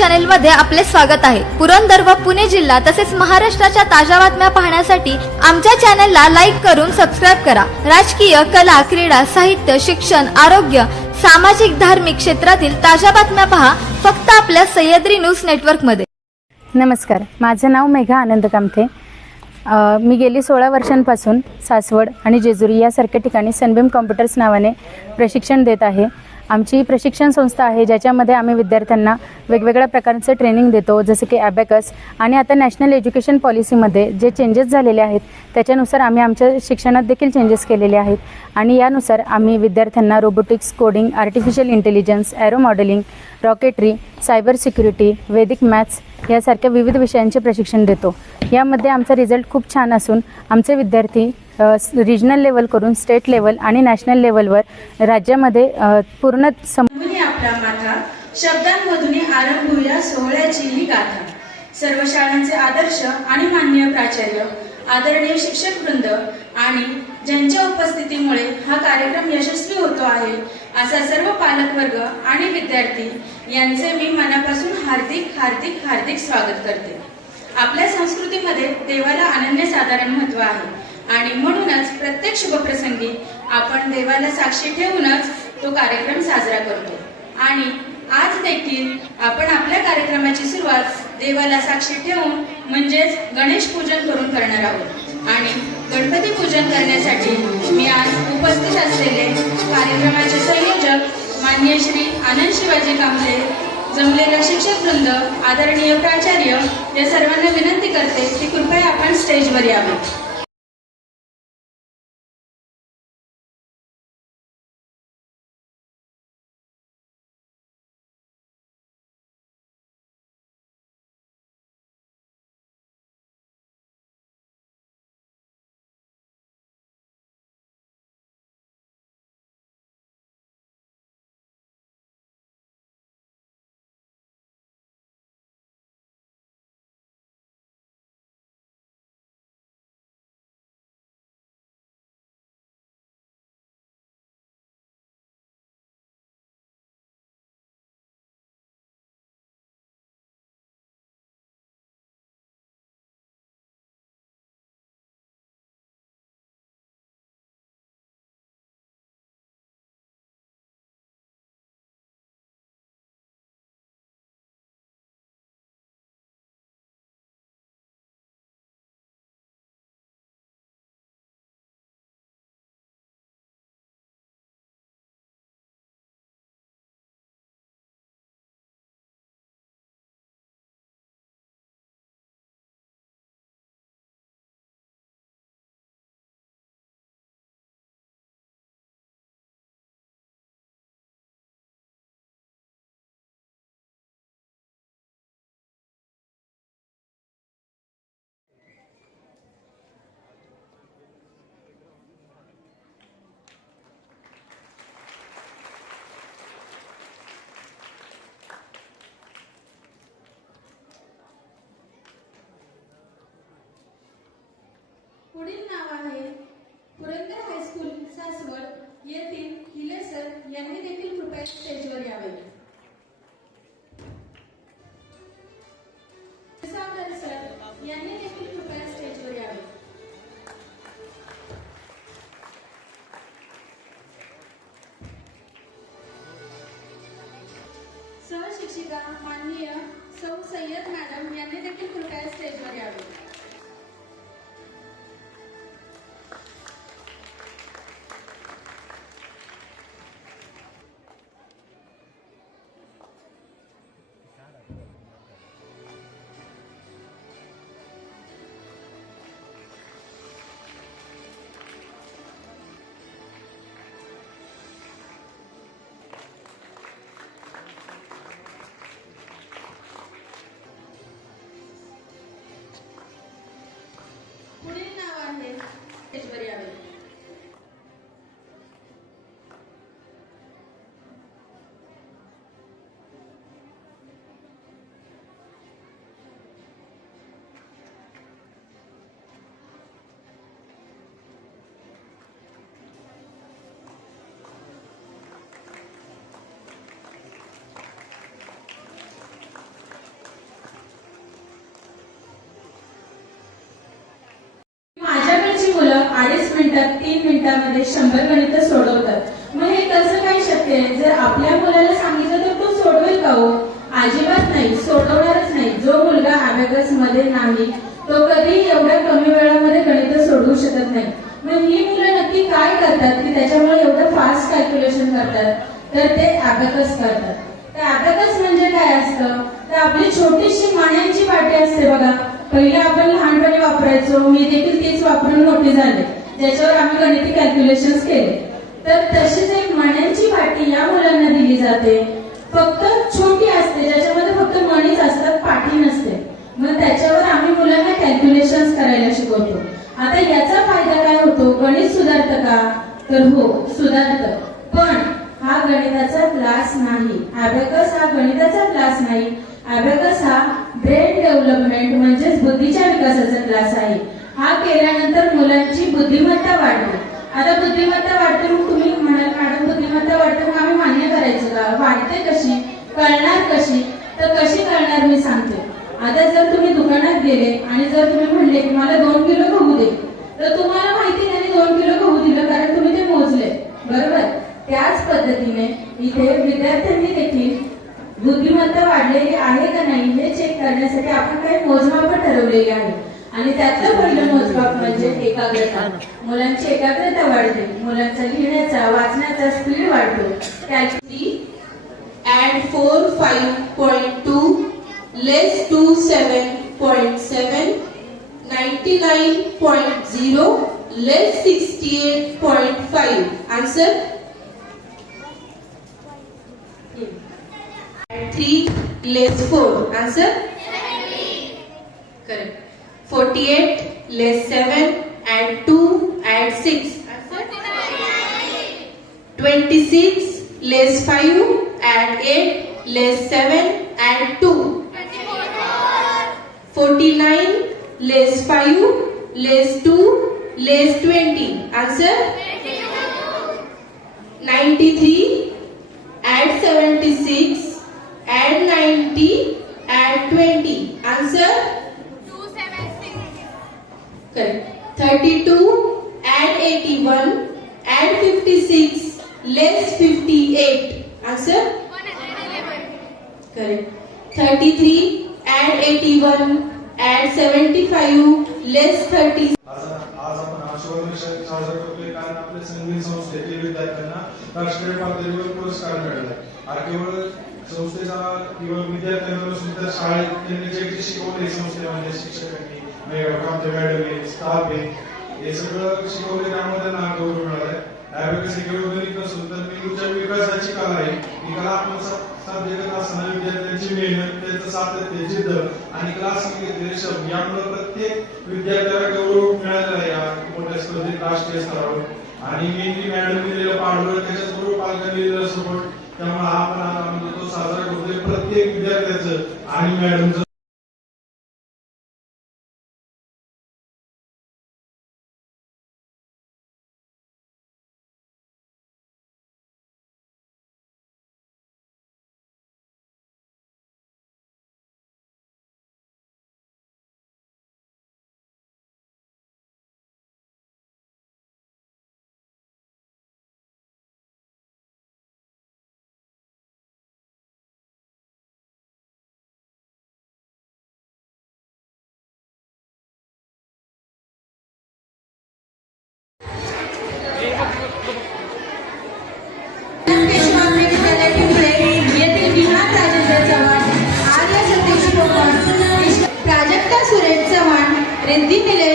चॅनेलमध्ये आपले स्वागत आहे. पुरंदर व पुणे जिल्हा तसेच महाराष्ट्राच्या ताज्या बातम्या पाहण्यासाठी आमच्या चॅनेलला लाईक करून सबस्क्राईब करा. राजकीय कला क्रीडा साहित्य शिक्षण आरोग्य सामाजिक धार्मिक क्षेत्रातील ताज्या बातम्या पहा फक्त आपल्या सह्याद्री न्यूज नेटवर्कमध्ये नमस्कार. माझं नाव मेघा आनंद कामथे. मी गेली सोळा वर्षांपासून सासवड आणि जेजुरी यासारख्या ठिकाणी सनबीम कॉम्प्युटर्स नावाने प्रशिक्षण देत आहे. आमची प्रशिक्षण संस्था आहे ज्याच्यामध्ये आम्ही विद्यार्थ्यांना वेगवेगळ्या प्रकारचं ट्रेनिंग देतो जसं की ॲबॅकस आणि आता नॅशनल एज्युकेशन पॉलिसीमध्ये जे चेंजेस झालेले आहेत त्याच्यानुसार आम्ही आमच्या शिक्षणात देखील चेंजेस केलेले आहेत. आणि यानुसार आम्ही विद्यार्थ्यांना robotics coding artificial intelligence aero modelling rocketry cyber security वैदिक मॅथ्स यासारख्या विविध विषयांचे प्रशिक्षण देतो. यामध्ये आमचा रिझल्ट खूप छान असून आमचे विद्यार्थी रिजनल लेवल करून स्टेट लेवल आणि नॅशनल लेवलवर राज्यामध्ये पूर्ण सम आपला माथा शब्दांमधून आरंभूया सोहळ्याची ही गाथा. सर्व शाळांचे आदर्श आणि मान्य प्राचार्य आदरणीय शिक्षक वृंद आणि ज्यांच्या उपस्थितीमुळे हा कार्यक्रम यशस्वी होतो आहे असा सर्व पालकवर्ग आणि विद्यार्थी यांचे मी मनापासून हार्दिक हार्दिक हार्दिक स्वागत करते. आपल्या संस्कृतीमध्ये देवाला अनन्यसाधारण महत्त्व आहे. आणि म्हणूनच प्रत्येक शुभप्रसंगी आपण देवाला साक्षी ठेवूनच तो कार्यक्रम साजरा करतो. आणि आज देखील आपण आपल्या कार्यक्रमाची सुरुवात देवाला साक्षी ठेवून म्हणजेच गणेश पूजन करून करणार आहोत. आणि गणपती पूजन करण्यासाठी मी आज उपस्थित असलेले कार्यक्रमाचे संयोजक मान्य श्री आनंद शिवाजी कांबळे जमलेला शिक्षक वृंद आदरणीय प्राचार्य या सर्वांना विनंती करते की कृपया आपण स्टेजवर यावे. आहे. पुरंदर हायस्कूल सासवड येथील हिले सर यांनी देखील कृपया स्टेजवर यावे. सर यांनी देखील कृपया स्टेजवर यावे. सहशिक्षिका माननीय सौ सय्यद मॅडम यांनी देखील कृपया स्टेजवर यावे. मिनिटात तीन मिनिटामध्ये शंभर गणित सोडवतात. मग हे कसं काय शक्य आहे? जर आपल्या मुलाला सांगितलं तर तो सोडवेल का हो? अजिबात नाही सोडवणारच नाही. जो मुलगा अभ्यास मध्ये नाही तो कधी एवढ्या कमी वेळामध्ये गणित सोडवू शकत नाही. मग ही मुलं नक्की काय करतात? की त्याच्यामुळे एवढं फास्ट कॅल्क्युलेशन करतात? तर ते अबॅकस करतात. तर अबॅकस म्हणजे काय असतं? तर आपली छोटीशी माण्यांची पाटी असते बघा. पहिले आपण लहानपणी वापरायचो मी देखील तीच वापरून मोठी झाले. ज्याच्यावर आम्ही गणिती कॅल्क्युलेशन केले. तर तशीच एक मण्यांची पाटी या मुलांना दिली जाते. फक्त छोटी असते ज्याच्यामध्ये फक्त मणीच असतात पाठी नसते. मग त्याच्यावर आम्ही मुलांना कॅल्क्युलेशन करायला शिकवतो. आता याचा फायदा काय होतो? गणित सुधारतं का? तर हो सुधारतं. पण हा गणिताचा क्लास नाही. अभ्यास हा गणिताचा क्लास नाही. अभ्यास हा ब्रेन डेव्हलपमेंट म्हणजेच बुद्धीच्या विकासाचा क्लास आहे. हा केल्यानंतर मुलांची बुद्धिमत्ता वाढते. आता बुद्धिमत्ता वाढते मग तुम्ही म्हणाल मॅडम बुद्धिमत्ता वाढते मग आम्ही मान्य करायचं का? वाढते कशी? कळणार कशी? तर कशी कळणार मी सांगते. आता जर तुम्ही दुकानात गेले आणि जर तुम्ही म्हणले की मला दोन किलो गहू दे तर तुम्हाला माहिती त्यांनी दोन किलो गहू दिलं कारण तुम्ही ते मोजले. बरोबर? त्याच पद्धतीने इथे विद्यार्थ्यांनी देखील बुद्धिमत्ता वाढलेली आहे का नाही हे चेक करण्यासाठी आपण काही मोजमापन ठरवलेली आहे आणि त्यातलं पहिलं मोजमाप म्हणजे एकाग्रता. मुलांची एकाग्रता वाढते. मुलांचा लिहिण्याचा वाचण्याचा स्पीड वाढतो. त्याची add 4 5.2 less to 7.7 99.0 less 68.5 answer? Add 3 less 4 answer? Correct. 48 less 7 add 2 add 6 26 less 5 add 8 less 7 add 2 49 less 5 less 2 less 20 answer? 93 22, add 81, add 56, less 58. Answer? 111. Correct. 33, add 81, add 75, less 30. कारण आपल्या संगीत संस्थेचे विद्यार्थ्यांना राष्ट्रीय पातळीवर पुरस्कार मिळाला हा केवळ संस्थेचा किंवा विद्यार्थ्यांना सुद्धा शाळेत त्यांनी जे शिकवले संस्थेमध्ये शिक्षकांनी मॅडम स्टाफ आहे हे सगळं शिकवले त्यामुळे त्यांना हा गौरव मिळालाय ॲबॅकस हे गणित नसून तर मेंदूच्या विकासाची कला आहे. ही कला आपण सा- साध्य करत असताना विद्यार्थ्यांची मेहनत त्यांचं सातत्य जिद्द आणि क्लास शब्द यामुळे प्रत्येक विद्यार्थ्याला गौरव मिळालेला आहे या मोठ्या स्पर्धेत राष्ट्रीय स्तरावर. आणि मेनली मॅडम दिलेलं पाठबळ त्याच्याचबरोबर पालकांनी दिलेला सपोर्ट त्यामुळे हा आपण आज आनंद तो साजरा करतोय प्रत्येक विद्यार्थ्याचं आणि मॅडमचं Bendímele